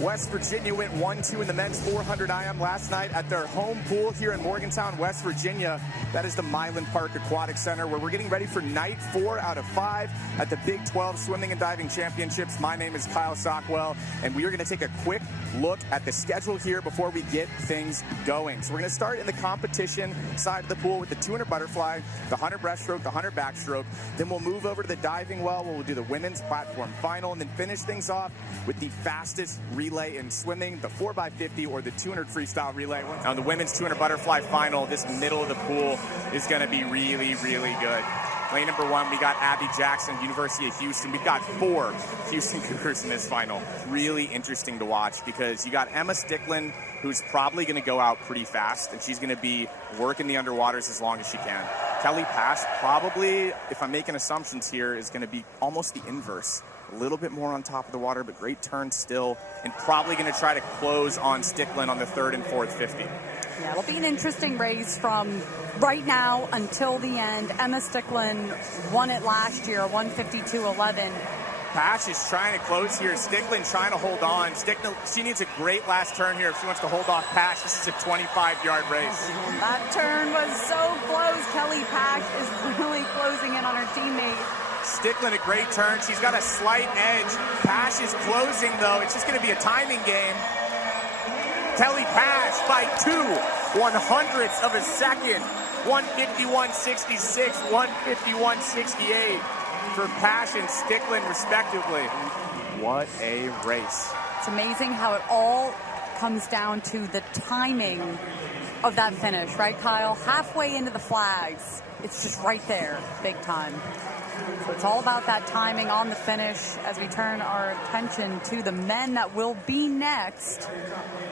West Virginia went 1-2 in the men's 400 IM last night at their home pool here in Morgantown, West Virginia. That is the Milan Park Aquatic Center, where we're getting ready for night 4 out of 5 at the Big 12 Swimming and Diving Championships. My name is Kyle Sockwell, and we are going to take a quick look at the schedule here before we get things going. So we're going to start in the competition side of the pool with the 200 butterfly, the 100 breaststroke, the 100 backstroke. Then we'll move over to the diving well, where we'll do the women's platform final, and then finish things off with the fastest relay in swimming, the 4x50 or the 200 freestyle relay. Now the women's 200 butterfly final, this middle of the pool is going to be really, really good. Lane number 1, we got Abby Jackson, University of Houston. We've got 4 Houston Cougars in this final. Really interesting to watch because you got Emma Stickland, who's probably going to go out pretty fast, and she's going to be working the underwaters as long as she can. Kelly Pass probably, if I'm making assumptions here, is going to be almost the inverse. A little bit more on top of the water, but great turn still, and probably going to try to close on Stickland on the 3rd and 4th 50. Yeah, it'll be an interesting race from right now until the end. Emma Stickland won it last year, 152.11. Pash is trying to close here. Stickland trying to hold on. Stickland, she needs a great last turn here if she wants to hold off Pash. This is a 25-yard race. That turn was so close. Kelly Pash is really closing in on her teammate. Stickland, a great turn. She's got a slight edge. Pash is closing, though. It's just going to be a timing game. Kelly Pash by 2/100ths of a second. 151.66, 151.68 for Pash and Stickland, respectively. What a race. It's amazing how it all comes down to the timing of that finish, right, Kyle? Halfway into the flags, it's just right there, big time. So it's all about that timing on the finish as we turn our attention to the men that will be next.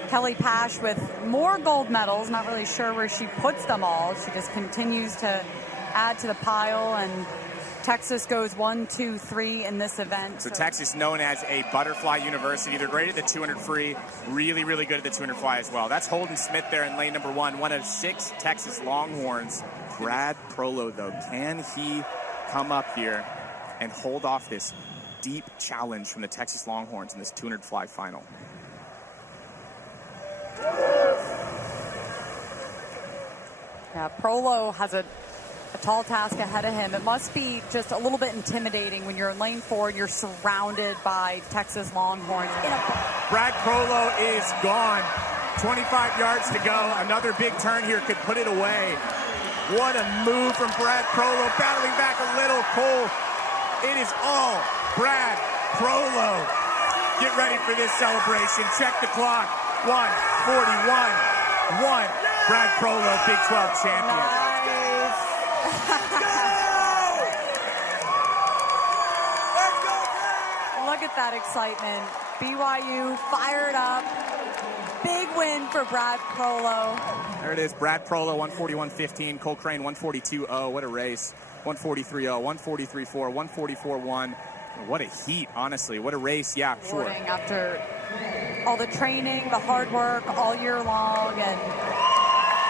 Kelly Pash with more gold medals, not really sure where she puts them all. She just continues to add to the pile, and Texas goes 1, 2, 3 in this event. So Texas, known as a butterfly university. They're great at the 200 free, really, really good at the 200 fly as well. That's Holden Smith there in lane number 1, one of 6 Texas Longhorns. Brad Prolo, though, can he come up here and hold off this deep challenge from the Texas Longhorns in this 200 fly final? Yeah, Prolo has a tall task ahead of him. It must be just a little bit intimidating when you're in lane 4 and you're surrounded by Texas Longhorns. Brad Prolo is gone. 25 yards to go. Another big turn here could put it away. What a move from Brad Prolo, battling back a little. Cole, it is all Brad Prolo. Get ready for this celebration. Check the clock. 1:41. 1. Brad Prolo, Big 12 champion. Nice. Look at that excitement. BYU fired up. Big win for Brad Prolo. There it is, Brad Prolo, 141.15. Cole Crane, 142.0. What a race. 143.0, 143.4, 144.1. What a heat, honestly. What a race. Yeah, sure. After all the training, the hard work all year long, and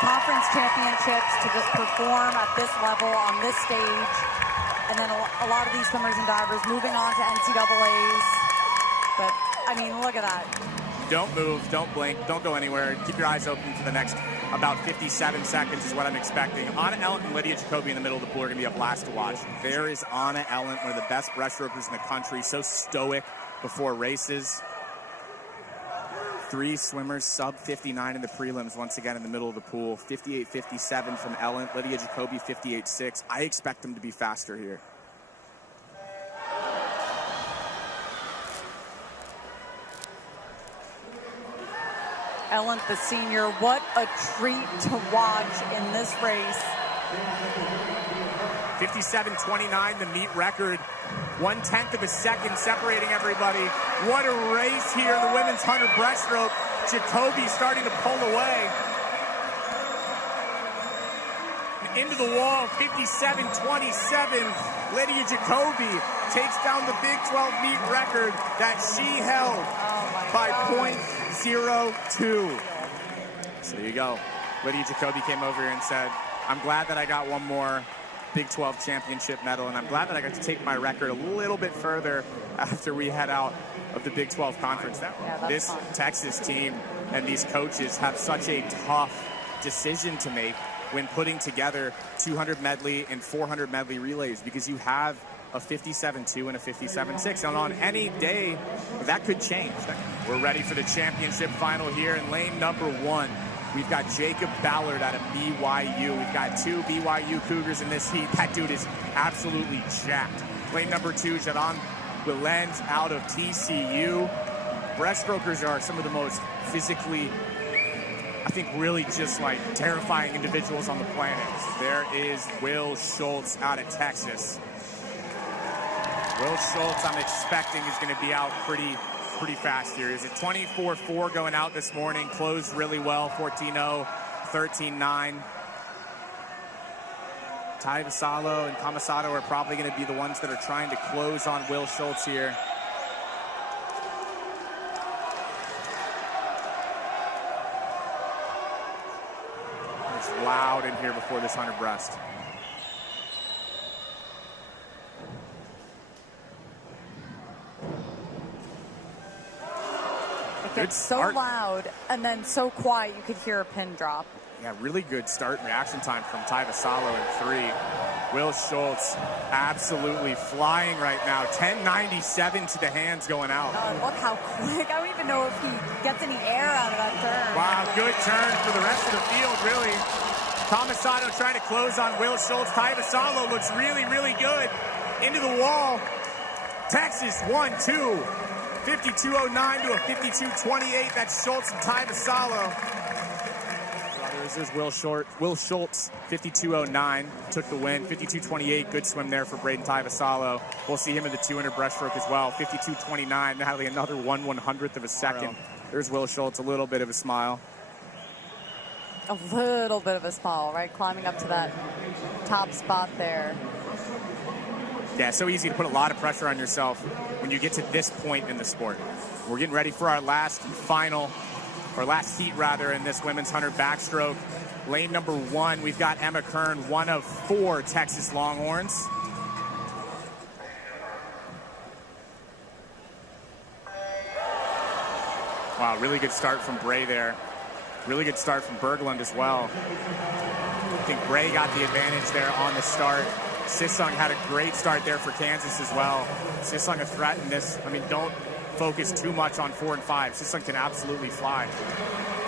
conference championships, to just perform at this level on this stage. And then a lot of these swimmers and divers moving on to NCAAs. But, I mean, look at that. Don't move, don't blink, don't go anywhere. Keep your eyes open for the next about 57 seconds is what I'm expecting. Anna Ellent and Lydia Jacoby in the middle of the pool are going to be a blast to watch. There is Anna Ellent, one of the best breaststrokers in the country, so stoic before races. 3 swimmers, sub 59 in the prelims, once again in the middle of the pool. 58.57 from Ellent, Lydia Jacoby 58.6. I expect them to be faster here. Ellent, the senior, what a treat to watch in this race. 57.29, the meet record. 1/10 of a second separating everybody. What a race here in the women's 100 breaststroke. Jacoby starting to pull away. Into the wall, 57.27. Lydia Jacoby takes down the Big 12 meet record that she held by .02. So there you go. Lydia Jacoby came over here and said, I'm glad that I got one more. Big 12 championship medal, and I'm glad that I got to take my record a little bit further after we head out of the Big 12 conference. This fun. Texas team and these coaches have such a tough decision to make when putting together 200 medley and 400 medley relays, because you have a 57.2 and a 57.6, and on any day that could change. We're ready for the championship final here in lane number 1. We've got Jacob Ballard out of BYU. We've got 2 BYU Cougars in this heat. That dude is absolutely jacked. Lane number 2, Jadon Wilens out of TCU. Breaststrokers are some of the most physically, I think, really just like terrifying individuals on the planet. There is Will Schultz out of Texas. Will Schultz, I'm expecting, is going to be out pretty fast here. Is it 24-4 going out this morning? Closed really well, 14-0, 13-9. Ty Vassallo and Kamisato are probably going to be the ones that are trying to close on Will Schultz here. It's loud in here before this 100 breast. It's so loud and then so quiet you could hear a pin drop. Yeah, really good start and reaction time from Ty Vassallo in 3. Will Schultz absolutely flying right now. 10.97 to the hands going out. Look how quick. I don't even know if he gets any air out of that turn. Wow, good turn for the rest of the field, really. Kamisato trying to close on Will Schultz. Ty Vassallo looks really, really good. Into the wall. Texas 1-2. 52.09 to a 52.28. That's Schultz and Ty Vassallo. There's Will Schultz, 52.09, took the win. 52.28, good swim there for Braden Ty Vassallo. We'll see him in the 200 breaststroke as well. 52.29, nearly another 1/100th of a second. There's Will Schultz, a little bit of a smile. A little bit of a smile, right? Climbing up to that top spot there. Yeah, so easy to put a lot of pressure on yourself when you get to this point in the sport. We're getting ready for our last heat rather, in this women's 100 backstroke. Lane number 1, we've got Emma Kern, one of 4 Texas Longhorns. Wow, really good start from Bray there. Really good start from Berglund as well. I think Bray got the advantage there on the start. Sissung had a great start there for Kansas as well. Sissung a threat in this. I mean, don't focus too much on 4 and 5. Sissung can absolutely fly.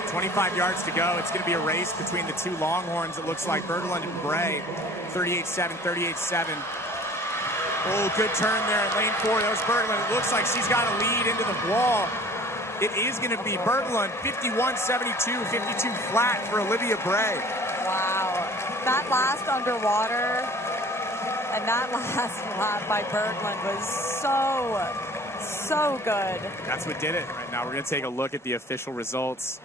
25 yards to go. It's going to be a race between the 2 Longhorns. It looks like Berglund and Bray. 38-7, 38-7. Oh, good turn there in lane 4. That was Berglund. It looks like she's got a lead into the wall. It is going to be Berglund. 51-72, 52 flat for Olivia Bray. Wow. That last underwater and that last lap by Berglund was so good. That's what did it right now. We're going to take a look at the official results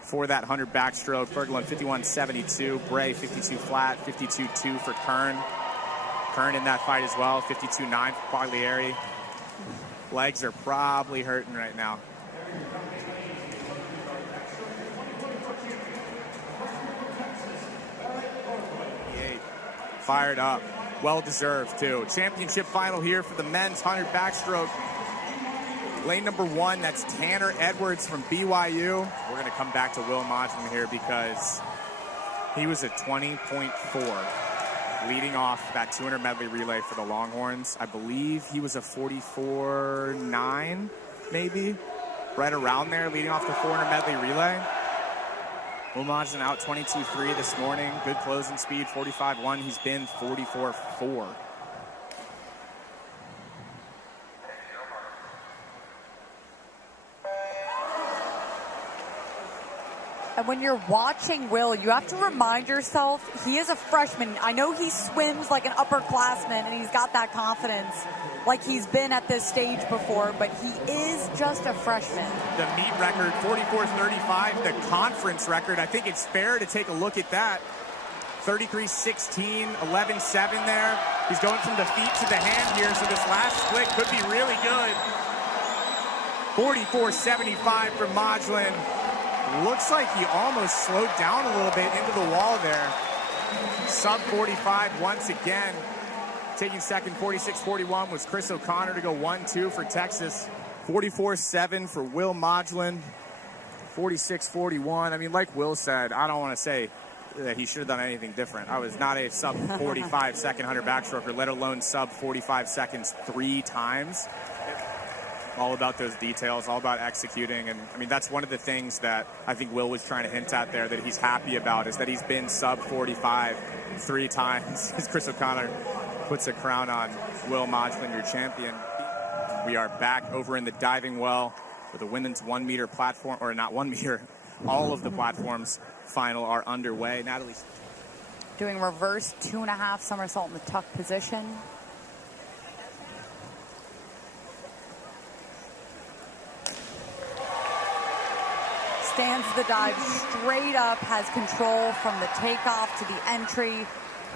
for that 100 backstroke. Berglund 51.72, Bray 52 flat, 52.2 for Kern. Kern in that fight as well, 52.9 for Pagliari. Legs are probably hurting right now. Fired up. Well deserved too. Championship final here for the men's 100 backstroke. Lane number 1, that's Tanner Edwards from BYU. We're going to come back to Will Modglin here because he was at 20.4 leading off that 200 medley relay for the Longhorns. I believe he was a 44.9 maybe, right around there leading off the 400 medley relay. Will Modglin out 22.3 this morning. Good closing speed, 45.1. He's been 44.4. And when you're watching Will, you have to remind yourself he is a freshman. I know he swims like an upperclassman and he's got that confidence like he's been at this stage before, but he is just a freshman. The meet record, 44.35. The conference record, I think it's fair to take a look at that. 33.16, 11.7 there. He's going from the feet to the hand here, so this last split could be really good. 44.75 for Modglin. Looks like he almost slowed down a little bit into the wall there. Sub 45 once again. Taking second, 46-41 was Chris O'Connor to go 1-2 for Texas. 44-7 for Will Modglin. 46-41. I mean, like Will said, I don't want to say that he should have done anything different. I was not a sub 45 second 100 backstroker, let alone sub 45 seconds 3 times. All about those details, all about executing. And I mean, that's one of the things that I think Will was trying to hint at there, that he's happy about, is that he's been sub 45 3 times. As Chris O'Connor puts a crown on Will Modglin, your champion. We are back over in the diving well with the women's 1 meter platform, or not 1 meter, all of the platforms final are underway. Natalie. Doing reverse 2.5 somersault in the tuck position. Stands the dive straight up, has control from the takeoff to the entry.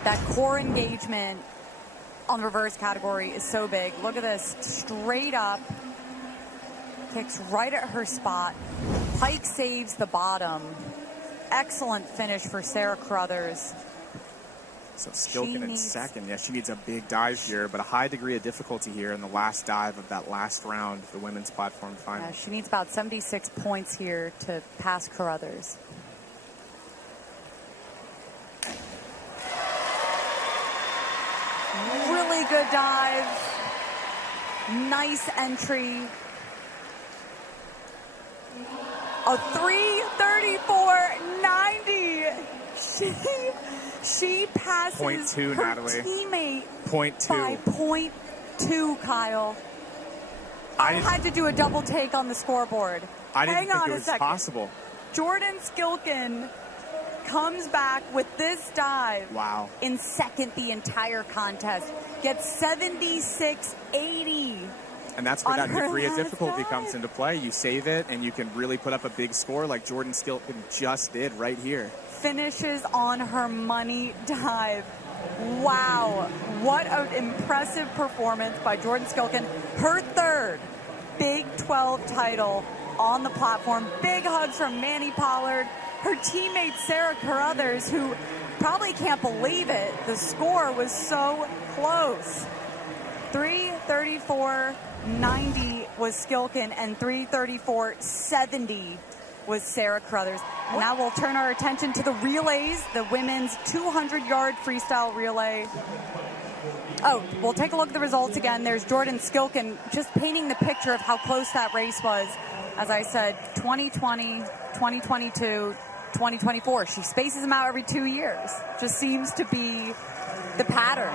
That core engagement on the reverse category is so big. Look at this, straight up, kicks right at her spot. Pike saves the bottom. Excellent finish for Sarah Carruthers. So Skilken in second. Yeah, she needs a big dive here, but a high degree of difficulty here in the last dive of that last round, the women's platform final. Yeah, she needs about 76 points here to pass Carruthers. Really good dive. Nice entry. A 3:34.90. She passes 0.2, her Natalie. teammate 0.2. by 0.2, Kyle. I had to do a double take on the scoreboard. I didn't Hang think on it a was second. possible. Jordan Skilken comes back with this dive. Wow. In second the entire contest. Gets 76.80. And that's where that degree of last difficulty dive. comes into play. You save it, and you can really put up a big score like Jordan Skilken just did right here. Finishes on her money dive. Wow, what an impressive performance by Jordan Skilken. Her third Big 12 title on the platform. Big hugs from Manny Pollard. Her teammate Sarah Carruthers, who probably can't believe it. The score was so close. 3:34.90 was Skilken, and 3:34.70 was Sarah Carruthers. And now we'll turn our attention to the relays, the women's 200-yard freestyle relay. Oh, we'll take a look at the results again. There's Jordan Skilken just painting the picture of how close that race was. As I said, 2020, 2022, 2024. She spaces them out every 2 years. Just seems to be the pattern.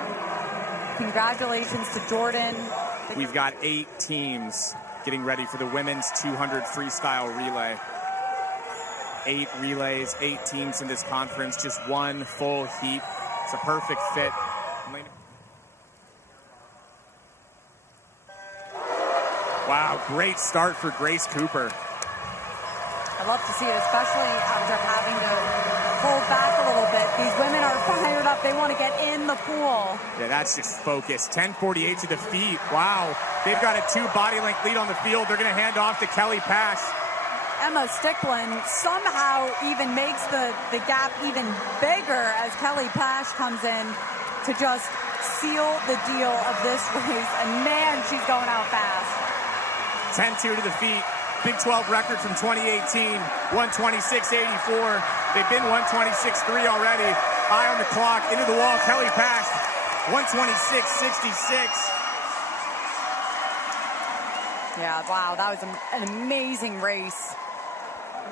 Congratulations to Jordan. We've got 8 teams getting ready for the women's 200 freestyle relay. 8 relays, 8 teams in this conference, just one full heat. It's a perfect fit. Wow, great start for Grace Cooper. I love to see it, especially after having to hold back a little bit. These women are fired up. They want to get in the pool. Yeah, that's just focus. 10:48 to defeat. Wow. They've got a 2 body length lead on the field. They're going to hand off to Kelly Pash. Emma Sticklin somehow even makes the gap even bigger as Kelly Pash comes in to just seal the deal of this race. And man, she's going out fast. 10-2 to defeat. Big 12 record from 2018, 126.84. They've been 126.3 already. Eye on the clock, into the wall. Kelly Pash, 126.66. Yeah, wow, that was an amazing race.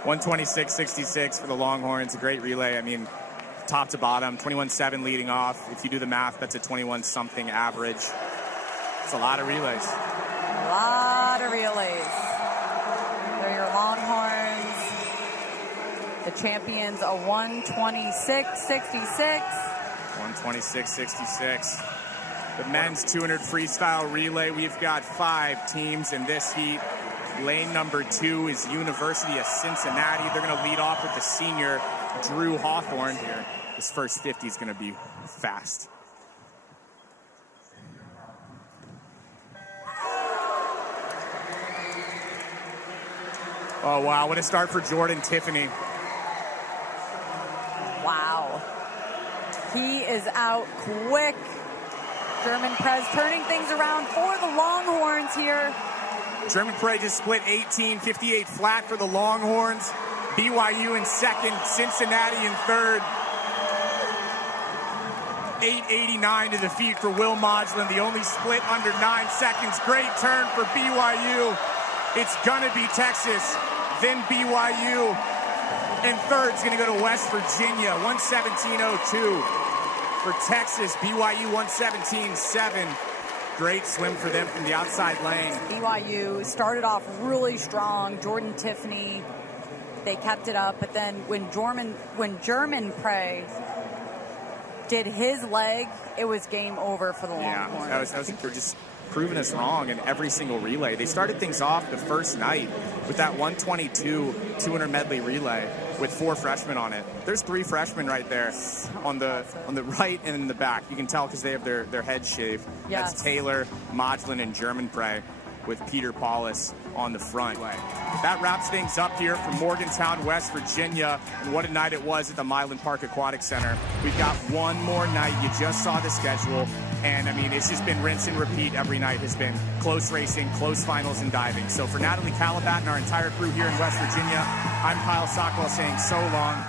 126.66 for the Longhorns, a great relay. I mean, top to bottom, 21.7 leading off. If you do the math, that's a 21-something average. It's a lot of relays. A lot of relays. They're your Longhorns. The champions, a 126.66. 126.66. The men's 200 freestyle relay, we've got 5 teams in this heat. Lane number 2 is University of Cincinnati. They're going to lead off with the senior Drew Hawthorne here. This first 50 is going to be fast. Oh, wow. What a start for Jordan Tiffany. Wow. He is out quick. German Prez turning things around for the Longhorns here. German Prez just split 18-58 flat for the Longhorns. BYU in second, Cincinnati in third. 8:89 to the feet for Will Modglin. The only split under 9 seconds. Great turn for BYU. It's gonna be Texas, then BYU. And third's gonna go to West Virginia, 117.02. For Texas, BYU 117.7. Great swim for them from the outside lane. BYU started off really strong. Jordan Tiffany, they kept it up, but then when German Prey did his leg, it was game over for the Longhorns. I think they're just proving us wrong in every single relay. They started things off the first night with that 122 200 medley relay with 4 freshmen on it. There's 3 freshmen right there on the right and in the back. You can tell because they have their heads shaved. Yes. That's Taylor, Modglin, and German Prey with Peter Paulus on the front. That wraps things up here from Morgantown, West Virginia, and what a night it was at the Milan Park Aquatic Center. We've got one more night. You just saw the schedule, and I mean, it's just been rinse and repeat. Every night has been close racing, close finals, and diving. So for Natalie Calabat and our entire crew here in West Virginia, I'm Kyle Sockwell saying so long.